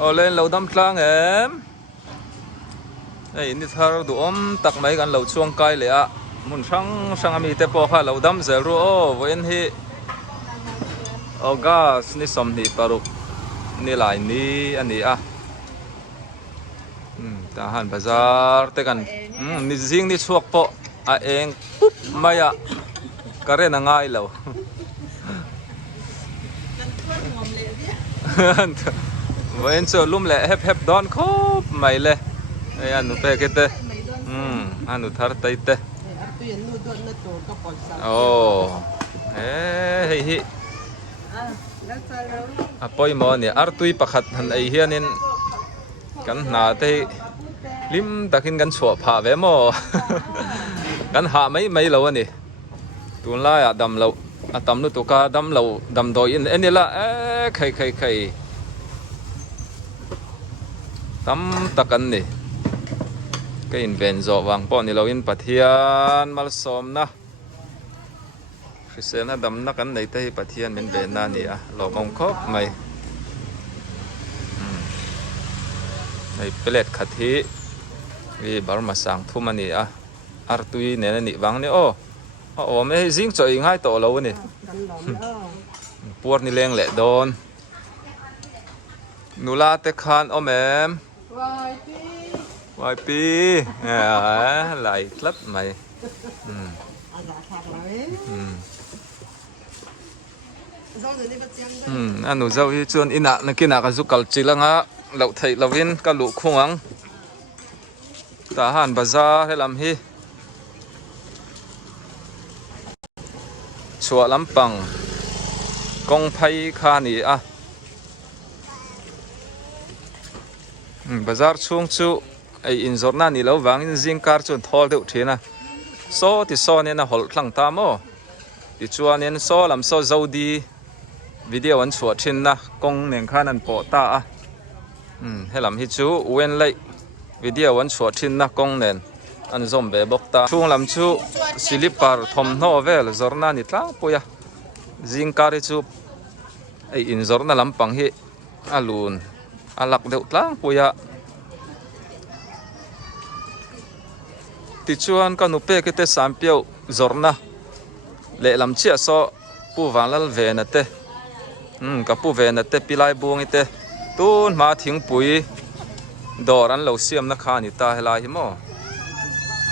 lên lâu đâm tlang em ấy đi thar đủ tắc mấy gan lâu chuông cay lệ ạ muốn sang sang ami te po kha lâu đâm zero ô với anh hi gas ni som ni paruk ni lại ni anh đi à ta han bazar te kan ni zing ni chuak po a eng pup maya kare na ngai lo với anh chờ lum lẹ hep hep đón khóc mày lẹ ai ăn pe cái tê ăn thar tay tê oh hey hi apoi mo ni artui pakhat han ei hianin kan na te lim takin kan chua pha ve mo kan ha mấy lo ani tun la ya dam lo atam nu tu ka dam lo dam doi in enila khai tam takan ni cái in ven zo wang po ni lo in pathian mal som na Persent na dam na kan nei te pathian men ven na ni a lo mong khop mai nei pelet khathi vi bar ma sang thu mani a artui ne ni wang ni o me jing choi ngai to lo ni puar ni leng le don nula te khan em vài pi lại lấp mày anh nụ dâu hi chuan ina na kina ka zukal chilanga lau thei lovin ka lu khungang ta han bazaar he lam hi chua Naupang kawngpui kha ni a bazaar chung chu ai in zorna ni lo wang in zingkar chun thol deuh thina so ti so ne na hol thlang ta mo ti chuan in so lam so zodi video an chhuat thin na kong neng khan an po ta a helam hi chu wen lai video an chhuat thin na kong nen an zom be bok ta chung lam chu silipar thom no vel zorna ni tlang puya zingkar chu ai in zorna Naupang hi alun alak deuh tlang puya ti chuan ka nupe ke te sampio zorna le lam chia so pu wanglal ve na te ka pu ve na te pilai buang ite tun ma thing pui dor an lo siam na kha ni ta helai hi mo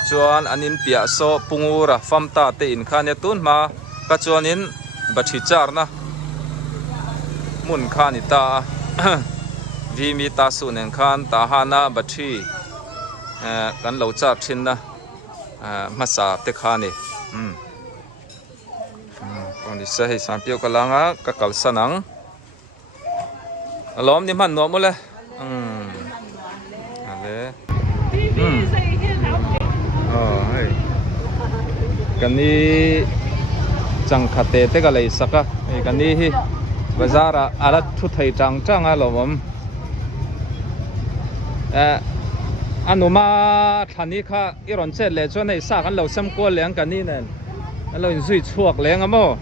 chuan anin pia so pungura famta te in kha ne tun ma ka chuan in bathi char na mun kha ni ta vi mi ta su nen khan ta hana bathi kan lo char thin na masa te kha ni còn đi xe sang tiêu cái lăng á cái cầu sanang lom ni man no mo le ale hay cái này chẳng khate te cái lấy saka cái này hi bazar à alat thu thầy trang trang à lom anuma thani kha iron che le cho nei sa kan lo sam ko leng kan ni nen lo in zui chuak leng amo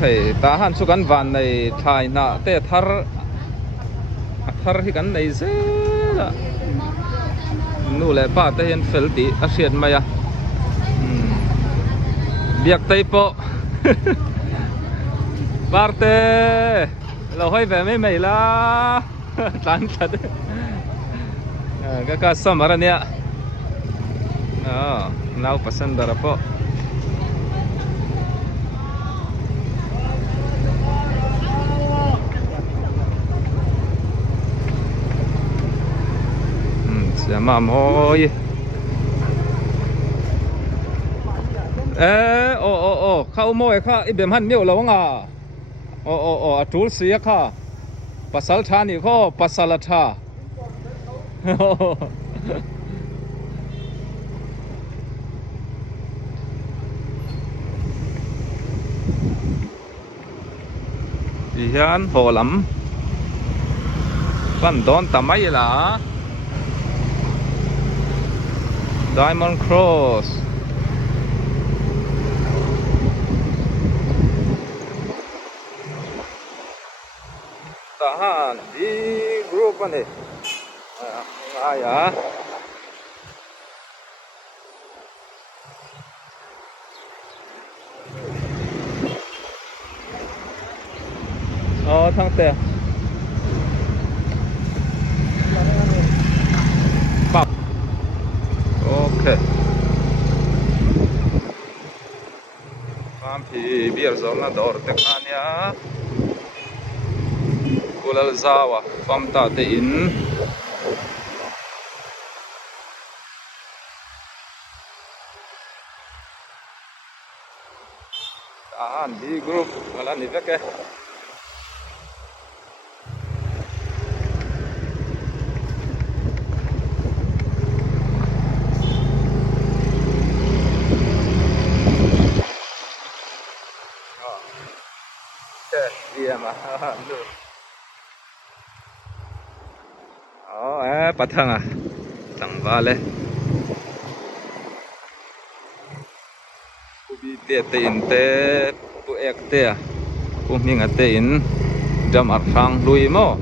khẩy ta han su kan van này thai na te thar hi kan nei ze la nu le pa te hian fel ti a hriat mai a biak tei po parte lo hoi ve mai mai la tan thật cái customer ania now Persent dara po siapa moi kau moi kha ibem han miu lo nga atul sia kha pasal tha ni kho pasal tha Iyan hồ lắm Văn đón tầm mấy là Diamond Cross tahan di group ani ai à thằng tè bắp ok pam thì biar zol na dor te khania kulal zawa pam ta te in di group wala ni veke dia mà bắt thằng à thằng va lên bị tê tin tê bu ek tê bu mình ở tên jam ở phang lui mo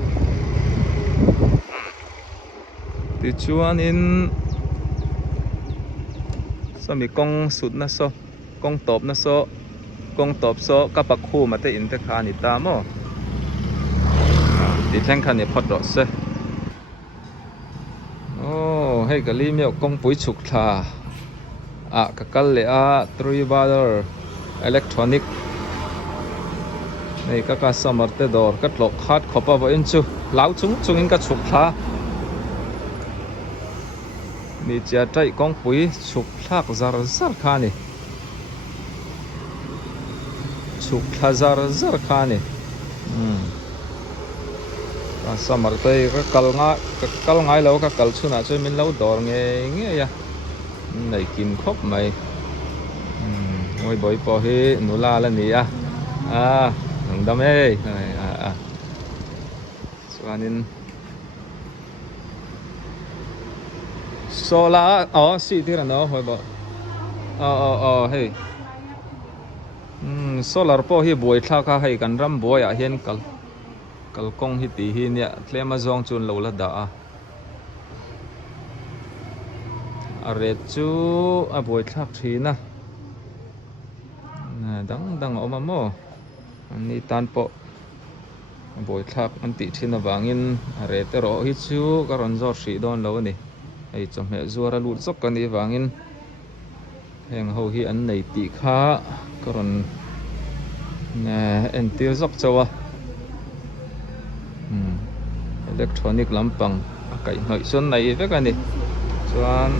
thì chuan in sao mi công sụt na so công top na so công top so các bậc khu mà tê in tê khá ni ta mo thì thằng khá ni phật đó se hay Kalaymyo kawngpui chuk tha kakal le a 3-wheeler electronic nei ka samar te dor ka tlok khat khopa bo in chu lau chung in ka chuk tha ni cha tai kawngpui chuk thlak zar kha ni chuk thla zar kha ni samar te ka kal ngai lo ka kal chuna choi min lo dor nge ya nei kin khop mai ngoi boi po hi nula la ni nang dam e chuanin sola si tira no hoi bo hey solar po hi boi thla kha hei kan ram boi a hian kalkong hi ti hi nia tlema zong chun lo la da are chu a boi thak thina dang oma mo ani tan po boi thak an ti thina wangin are te ro hi chu ka ron zo hri don lo ni ei chom he zuara lut zok kan ni wangin heng ho hi an nei ti kha ka ron en tir zok chawa electronic lampang kai noi son nei vek ani chuan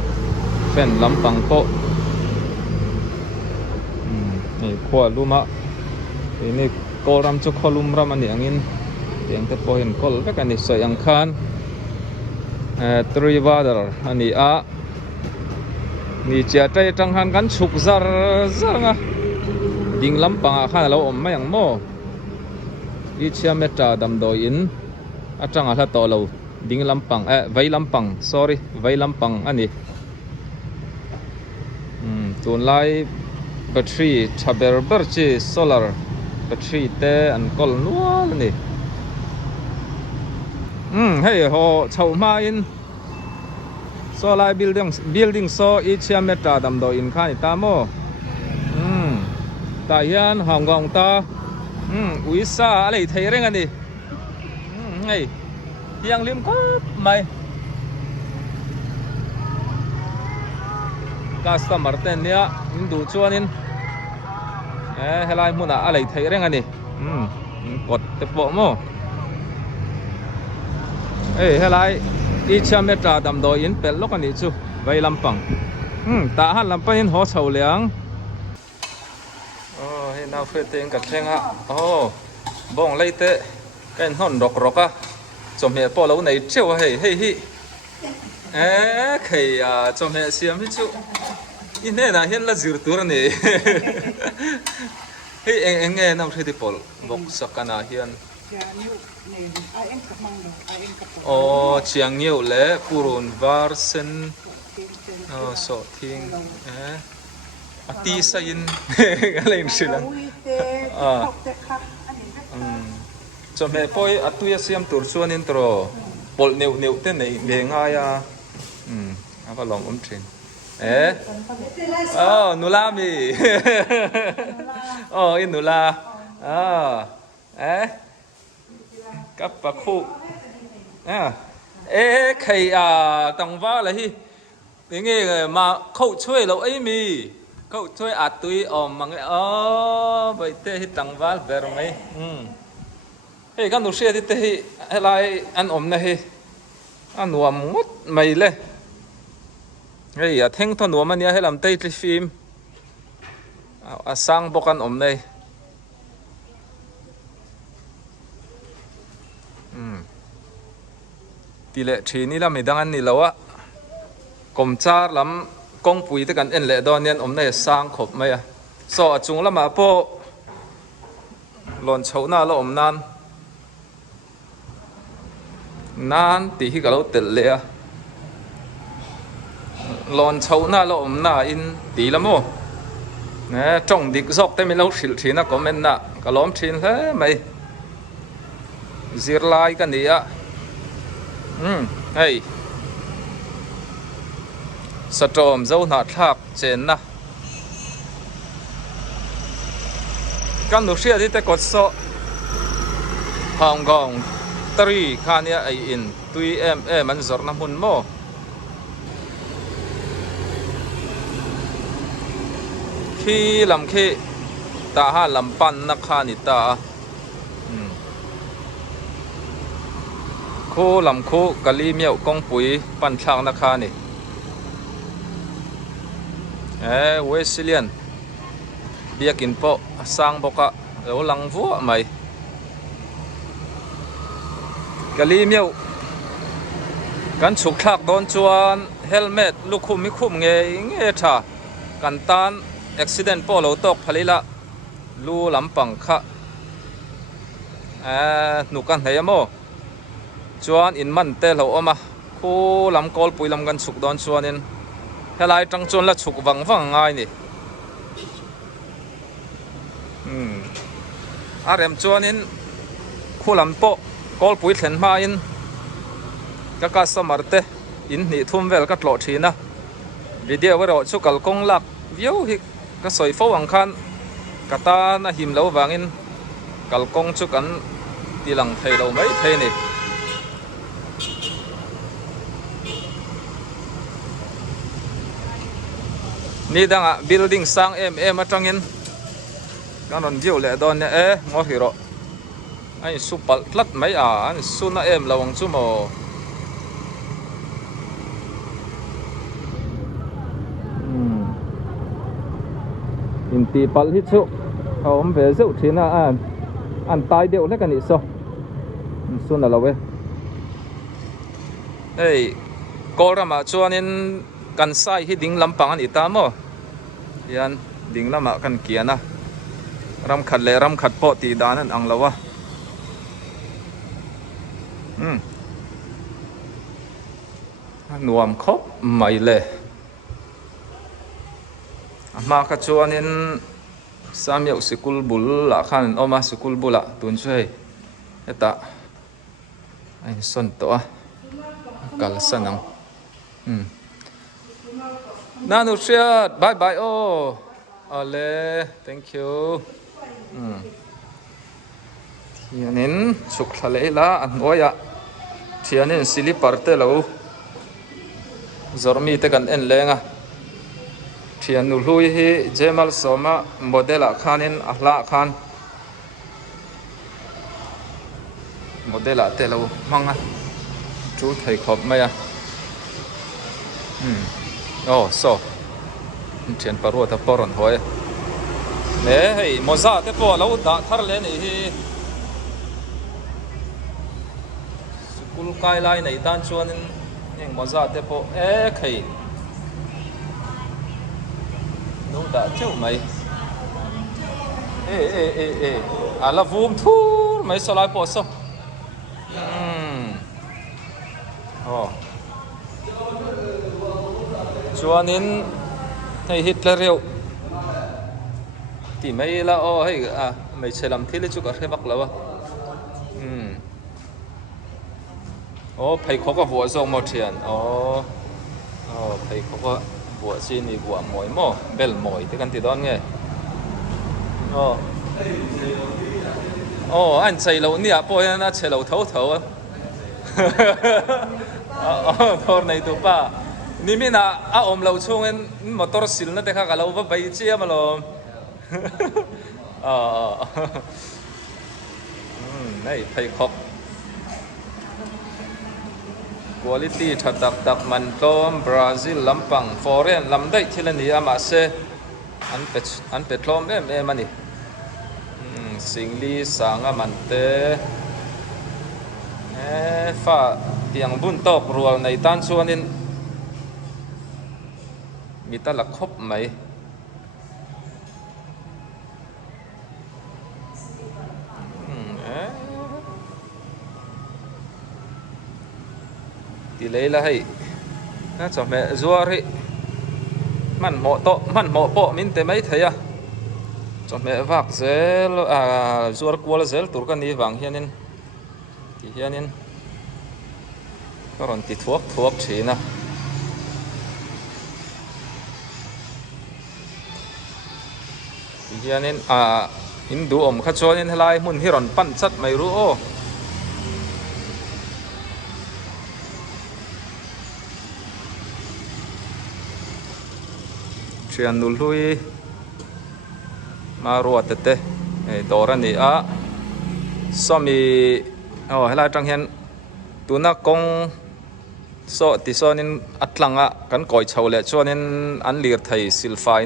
fan lampang po ni khwa luma ini koram chu kholum ram ani angin tiang te po hin kol vek ani soi ang khan 3-wheeler ani ni cha tai tang han kan chuk zar nga ding lampang khan lo om mai ang mo i chia meta dam do in atang ala to lo ding lampang vai lampang sorry vai lampang ani tun lai battery chaber chi solar battery te an kol nual ni hey ho chau ma in solar building so i chia meta dam do in khan ta mo ta hian hong kong ta uisa lei thei reng ani hey hiang lim ko mai customer ten nia indu chuanin helai muna alei thei reng ani kot te po mo helai i cha metra dam do in pel lok ani chu vai lampang ta han lampang in ho chho liang he na fe teng ka thenga bong leite ken hon rok a chom he po lo nei cheu hei hi khei chom he siam hi chu in ne na hian la zir tur ni hei eng nge na thedi pol bok sakana hian chiang nhiều lẽ purun var sen so thing ti sain lên sila cho mẹ poi atuya siam tur chuan intro pol neu te nei be nga ya ava lom thin nula mi in nula kappa khu khay tang va là hi tiếng nghe mà khâu chơi lâu ấy mi khâu chơi tui mang vậy thế hi tang va ver mai hey kan nusia thì thế lại ăn này ăn nuam ngút mày le hey theng thon nuam anh hay làm tây phim sang bốc ăn này tỷ lệ trí ní là mình đang ăn ní lâu á công cha lắm kawngpui te kan en le don nen này sang khop mai so chung lama po lon chhouna lo nan ti hi galo tel le lon chhouna lo na in ti lamo nè trong dik zok te mi lo thil thina comment na kalom thin he mai zir lai kan ni hey Satom dâu nạ thạc trên na căn nụ xia thì ta có so Hong Kong tari khania ai in tui em an zor na hun mo khi làm khi ta ha làm pan na khani ta khô làm khô Kalaymyo kawngpui pan thang na khani Wesilian biakin po sang boka o lang vua mai Kalaymyo kan chuk thak don chuan helmet lukhum mi khum nge tha kan tan accident po lo tok phalila lu lampang kha nu kan hei mo chuan in man te lo oma khu lam Kawlpui lam kan chuk don chuan in helai tang chon la chuk wang ngai ni arem chuan in khulam po Kawlpui thlen ma in ka samarte in ni thum vel ka tlo thina video ro chu kalkong lak view hi ka soi fo wang khan kata na him lo wangin kalkong chu kan tilang thei lo mai thei ni ni danga building sang em atangin kanon jiu le don ne ngo hiro ai supal tlat mai an suna em lawang chu mo in ti pal hi chu om ve zeu thina an tai deu le kan ni so suna lawe ei korama chuanin kan sai hi ding lampang an ita mo yan ding lama kan kiana ram khat le ram khat po ti danan ang lawa nuam khop mai le ma kha chuanin samyau sikul bul la khan oma sikul bula tun chei eta ai son to kal sanang Nanu share bye bye ale thank you thianin suk thaleila an oya thianin slipper te lo zormi te kan en lenga thian nu hlui hi jemal soma modela khanin ahla khan modela te lo manga chu thei khop maya so thian parua ta poron hoi ne hei moza te po lo da thar le ni hi school kai lai nei dan chuan eng moza te po khei no da cheu mai ala vum thur mai so lai po so chuanin hei Hitler reu ti mai la hei mai chelam thile chu ka hrebak lawa Ô phải khó có vua rong một thiền ô phải khó có vua xin thì vua mồi mò bel mồi thì cần thì đón nghe anh chạy lâu nè bôi nó chạy lâu thấu thấu á thôi này tụi ba mình lâu chung anh motor xịn nó để khác lâu với bay chia mà lo này phải khó quality thật đặc đặc man tôm Brazil Naupang foreign làm đây thì là gì mà sẽ ăn petrol em anh sinh lý sang man te pha tiếng bún tóc ruột này tan xuân nên mi ta là khóc mấy thì lấy là hay cho mẹ rùa đấy man mỏ bộ mình tới mấy thấy à cho mẹ vạc dễ rùa qua là dễ tụi cái này vàng hiện nên thì hiện nên còn thì thuốc chỉ nè thì hiện nên in đủ khách cho nên lại muốn hi ròn pan sắt mày rú chuyện nụ lui mà ruột tê đó ra nè so mi hay là trong hiện tụi nó công so thì so nên ắt lăng cắn còi chầu lệ cho nên ăn liệt thầy silphai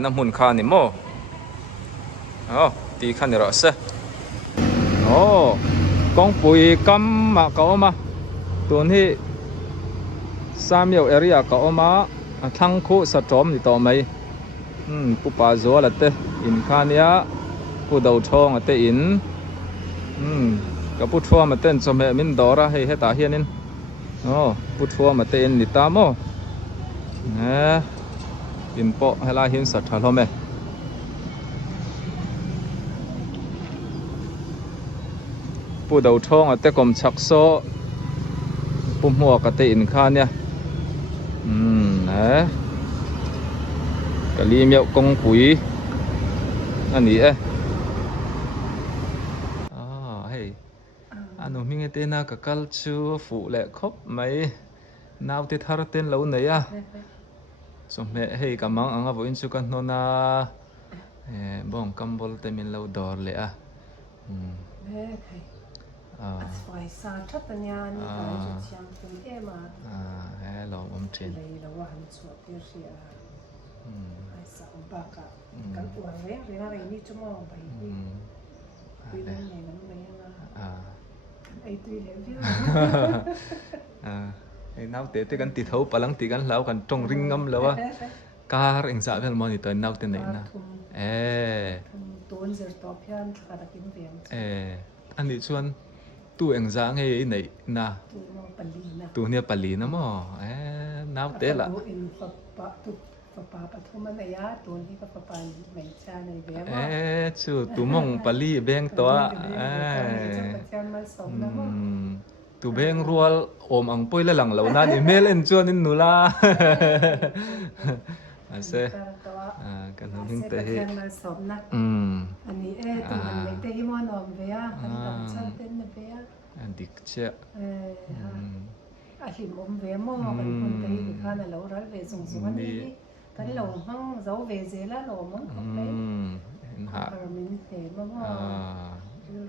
na mun khan ni mo tí khan ni rõ se kawngpui kam mà cậu mà tuần hi Samyo area cậu mà thăng khu sát trộm thì tao mày pu pa zo là te in khania pu đầu thong là te in cái pu thua mà tên cho mẹ mình đó ra hay hết ta hiền nên pu thua mà tên thì ta mo nè in po hay là hiền sát thà lo mẹ pu đầu thong là te cầm chắc so pu mua cái te in khania nè Kalaymyo kawngpui anh ấy hey ano mình tên là cái culture phụ lệ khóc mấy nào thì thar tên lâu này so mẹ hey cảm ơn anh vô insu kan nona bong kambol tên mình lâu đỏ lệ phải xa chắc tận nhà ni cái chuyện tụi em mà hello trên đây là hoàn chuột tiêu xia ai sao bạc cái tuổi đấy là ni chúng mong bảy đi đây này nó mấy ai tùy lấy việc nào tết thìกันติดเท้าปะลังติกันแล้วกันตรงริงงำแล้วว่าการเองจะเป็นมันนี่ตัวnàoตัวไหนนะตัวนี้จะตอบยันขาดกินเบียงอันนี้ชวนตัวเองจะไงไหนนะตัวเนี่ยปลีนะมั้งน้ำเตะละปะปะทุมันไอ้ยาตัวนี้ก็ปะปะไม่ใช่ในเบียงชื่อตัวมงปลีเบงตัวตัวเบงรัวอมอังปุยละหลังเหล่านั้นอีเมลเอ็นจวนนินนูล่าเซ่กันทั้งเตะอันนี้ตัวมันไม่เตะฮิมอนอมเบียอันนี้ต้องชั้นเต้นเบียอันดิกเช่อาหิมอมเบียมั่งมันคนเตะอีกข้างน่ะเราเราเวส่งส่งอันนี้กันเราห้องเราเวเจล่าเรามั่งเขาไปมินเตะมั่ง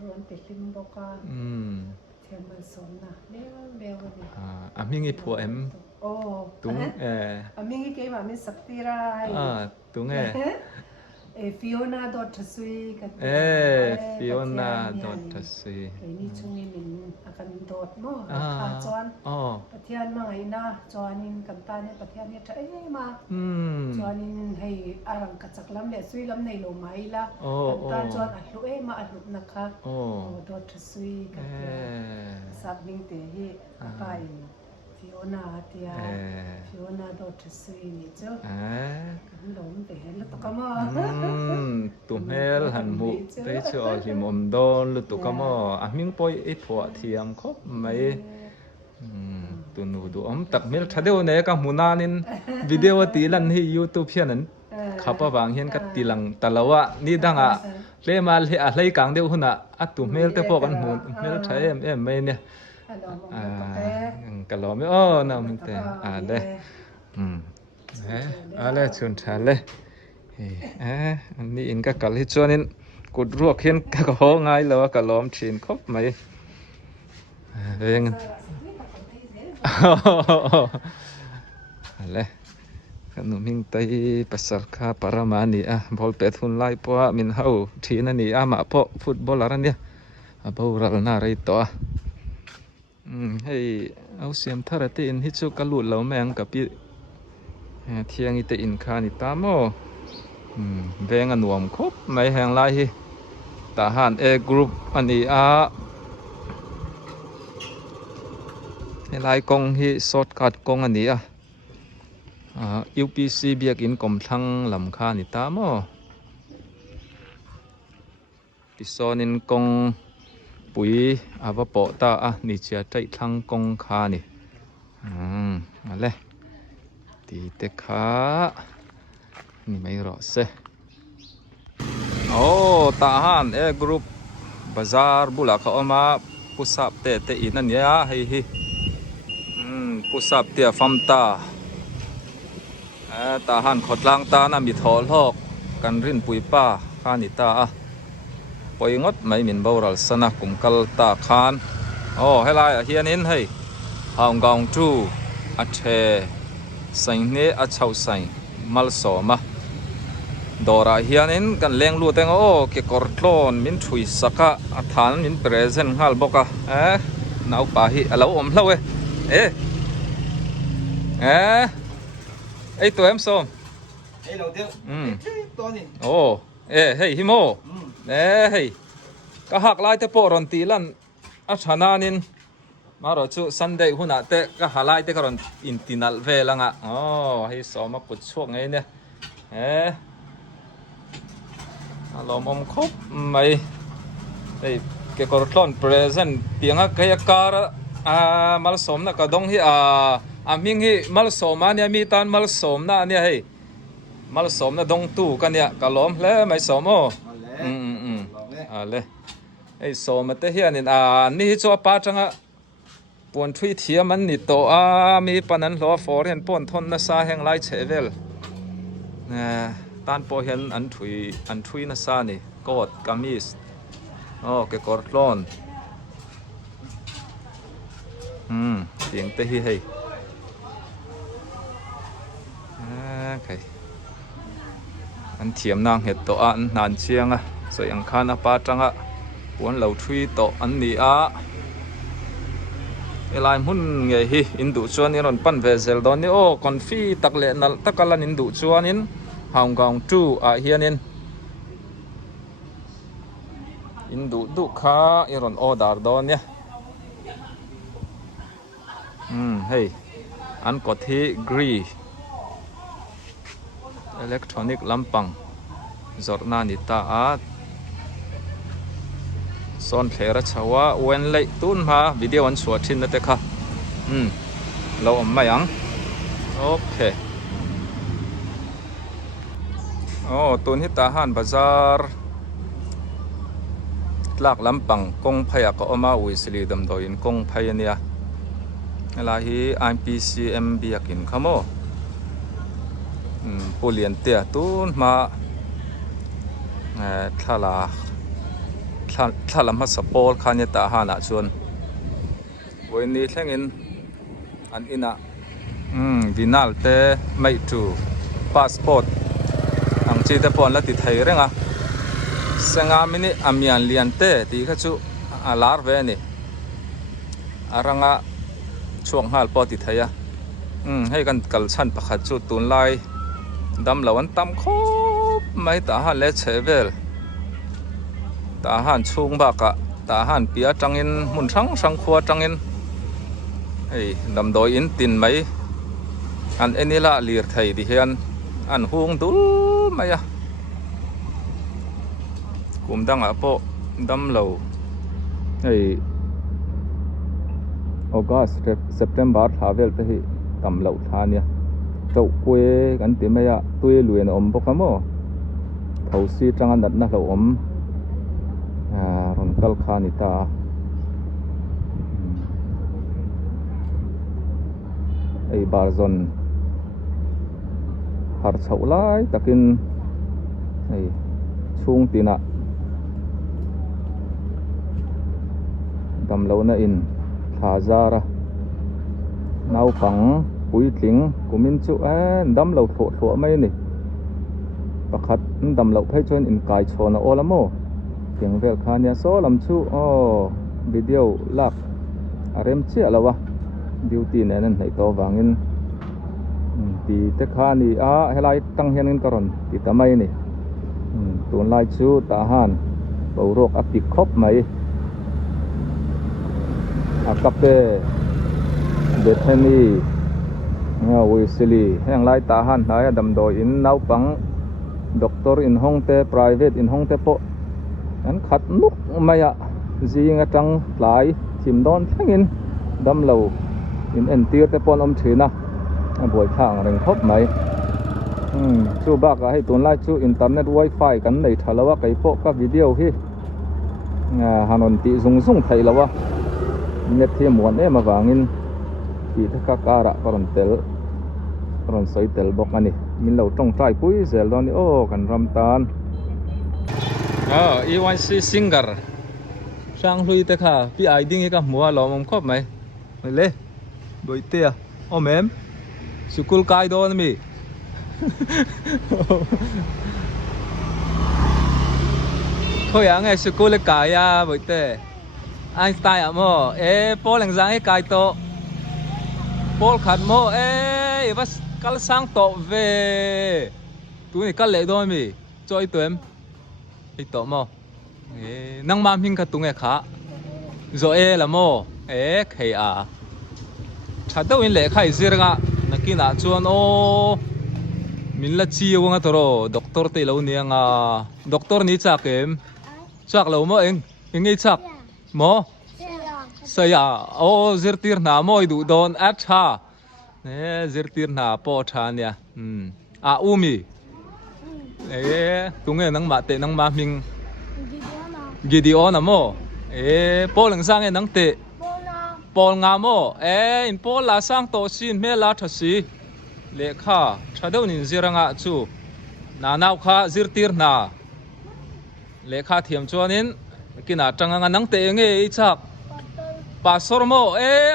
ร้อนเตะลิมบอกกันเทมันสนนะเลี้ยวเลยมิงอีผัวตุ้งมิงอีเกมามิสักทีไรตุ้งFiona dot sui kan Fiona dot sui ini chungi min akan dot mo kha chuan pathian ma ngai na chuanin kan ta ne pathian ne thai ma chuanin hei arang ka chaklam le sui lam nei lo mai la kan ta chuan a hlu ma a hlu na kha dot sui kan sab ning te hi pai Fiona tia Fiona dot sui ni chu kan lom te la to kama tụm he lel han mu te chu hi mom don lu tu ka mo a ming poi e phua thiam khop mai tu nu du om tak mel thadeu ne ka munanin video ti lan hi YouTube hianan khapa wang hian ka tilang talawa ni danga le mal hi a hlei kang deu huna a tu mel te pok an mu mel thai em mai ne Kalaymyo na min te ale ale chun thale ni in ka kal hi chuanin kut ruak hian ka ho ngai lo ka lom thin khop mai veng ale kanu ming tai pasal kha paramani a bol pet hun lai po min hau thin ani ama po football aran dia abo ral na rei to hei au siam tharate in hi chu kalut lo meng ka pi thiang ite in kha ni ta mo veng anuam khop mai hang lai hi ta han a group ani a helai kong hi shortcut kong ani a UPC biak in kom thlang lam kha ni ta mo pisonin kong pui ava po ta a ni chia tai thlang kong kha ni ale ti te kha ni mai ro se ta han e group bazar bula kha oma pusap te in an ya hei hi pusap te famta ta han khotlang ta na mi thol hok kan rin pui pa kha ni ta a poi ngot mai min boral sana kumkal ta khan helai a hian in hei hawng tu a the sain ne a chau sain mal so ma dora hian in kan leng lu teng ke kortlon min thui saka a than min present hal boka nau pa hi alo om hlo ei to em som ei lo tiêu to ni hei hi mo hei ka hak lai te po ron ti lan a thananin maro chu Sunday huna te ka halai te karon intinal ve langa hei soma put chuak ngei ne alom om khop mai ei ke kortlon present pianga kaya kara mal som na ka dong hi ming hi mal som ania mi tan mal som na ania hei mal som na dong tu ka nia ka lom hle mai som ale ei som te hian in ni hi chu pa tanga pon thui thiam an ni to mi panan hlo for hian pon thon na sa heng lai chevel tan po hian an thui na sa ni kot kamis ke kortlon tiếng te hi hei okay an thiam nang het to an nan chiang so yang khana pa tanga pon lo thui to an ni elai mun nge hi indu chuan in ron pan ve zel don ni konfi takle nal takalan indu chuan in hawng tu hianin indu du kha iron order don nia hei an ko thi gree electronic lampang zorna ni ta son thera chawa wen lei tun ma video an chhuat thin na te kha lo om mayang okay tun hi ta han bazar tlak lampang kong phaya ko oma wisli dam do in kong phaya nia la hi IPCM biakin khamo polian te tun ma thala ma support khane ta hana chuan voini thlengin an ina vinal te mai tu passport ang chi te pon la ti thai renga senga mini amian lian te ti kha chu alar ve ni aranga chuang hal po ti thaya hei kan kal chan pakhat chu tun lai Damlo an tam khop mai ta han le chevel ta han chung ba ka ta han pia tangin mun sang khua tangin ei dam doi in tin mai an enila lir thai di hian an hung dul mai kum dang a po Damlo ei August September thavel te hi Damlo thania chhuanawm kan ti mai a tui luin om bawk amo thosi tanga nat na lo om ron kal kha ni ta ei barzon har chho lai takin ei chung tina Damlo na in thazara Naupang pui tling kumin chu Damlo thlo mai ni pakhat Damlo phei chuan in kai chhona olamo tiang vel khania so lam chu video lak arem chi alawa duty nen an nei to wangin ti te khani helai tang hianin karon ti tamai ni tun lai chu ta han borok apik khop mai akape bethani wi sili heng lai ta han hai damdo in Naupang doctor in hongte private in hongte po an khat nuk maya zinga tang lai thim don thangin Damlo in entir te pon om thina boi thang reng khop mai chu ba ka hai tun lai chu internet wifi kan nei thalawa kai po ka video hi hanon ti zung thai lawa net hi mon em awangin ti ta kara karon tel karon soi tel bok ani min lo tong trai pui zel don ni kan ram tan EYC singer sang hlui te kha pi ai ding ka mua lo mom khop mai le boi te em school kai don mi thôi nghe school kai ya boi te Einstein mo Paul ang zang kai to Paul khat mo bas kal sang to ve tu ni kal le do mi choi tuem ai to mo nang mam hing ka tu nge kha zo la mo khei a chado in le khai zirga nakina chuan min la chi wanga toro doctor te lo nianga doctor ni chakem chak lo mo eng ngi chak mo saya zirtir na moi du don atha zirtir na po thania umi tunge nang ma te nang ma ming Gideon amo Paul ang sang nang te Paul nga mo in Paul la sang to sin me la thasi le kha thado nin ziranga chu na nau kha zirtir na le kha thiam chuanin kina tanga nang te nge chak pasor mo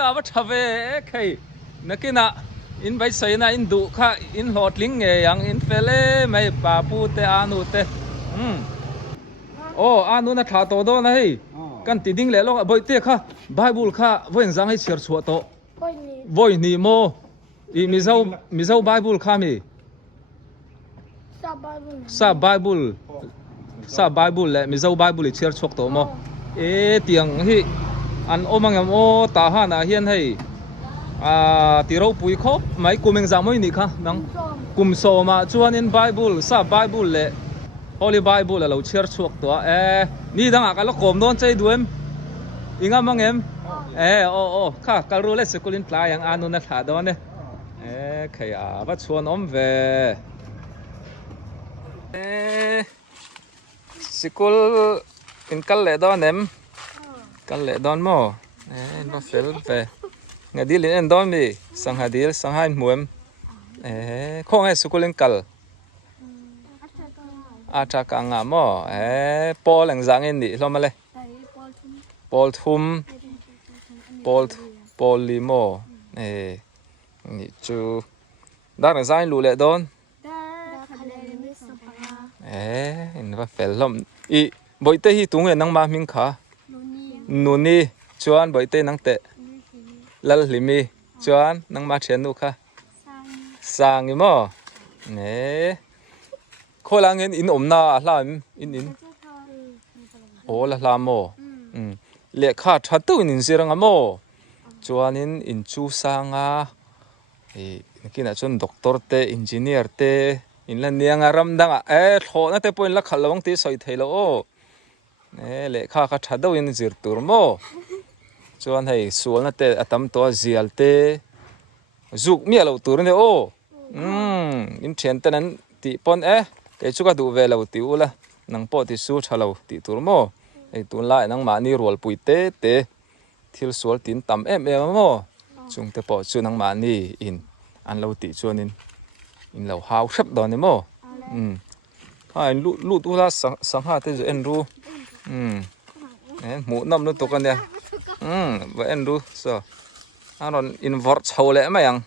aba thave khei nakina in bai sai na in du kha in hotling nge yang in fele mai pa pu te anu te anu na tha to do na hei kan ti ding le lo boi te kha bible kha voin jang hai cher chhuat to voi ni mo I mizau bible kha mi sa bible le mizau bible cher chok to mo tiang hi an omangam ta ha na hian hei tiro pui khop mai kumeng jamoi ni kha nang kum so ma chuan in bible sa bible le holy bible lo cher chok to ni dang akala kom don chei duem inga mangem kha kalru le sekulin pla yang anu na tha don ne khaya va chuan om ve sikul in kal le don em kal le don mo no fel ve ngadil in don mi sanghadil sanghain muem khong ai sikul in kal acha ka nga mo Paul ang zangin ni lo male Paul thum Paul limo ni chu dar zain lu le don in va fel lom I boite hi tung nang ma ming kha nuni chuan boite nang te lal limi chuan nang ma thian nu kha sang I mo kholangen in omna hlam in la hlam mo le kha thatu in zirang amo chuanin in chu sanga kina chun doctor te engineer te in la nianga ram danga thona te point la khalawang ti soi thailo nè lệ kha kha thà đâu in zir tur mo chuan hei sual na te atam to zial te zuk mi lo tur ne o in thian ten an ti pon ke chu ka du ve lo ti ula nang po ti su thalo ti tur mo ei tun lai nang ma ni rol pui te thil sual tin tam em mo chung te po chu nang ma ni in an lo ti chuan in lo hau khap don ne mo hai lu tu la sang ha te zo en ru mu nam nu to kan ya va en ru so aron in vor chau le ma yang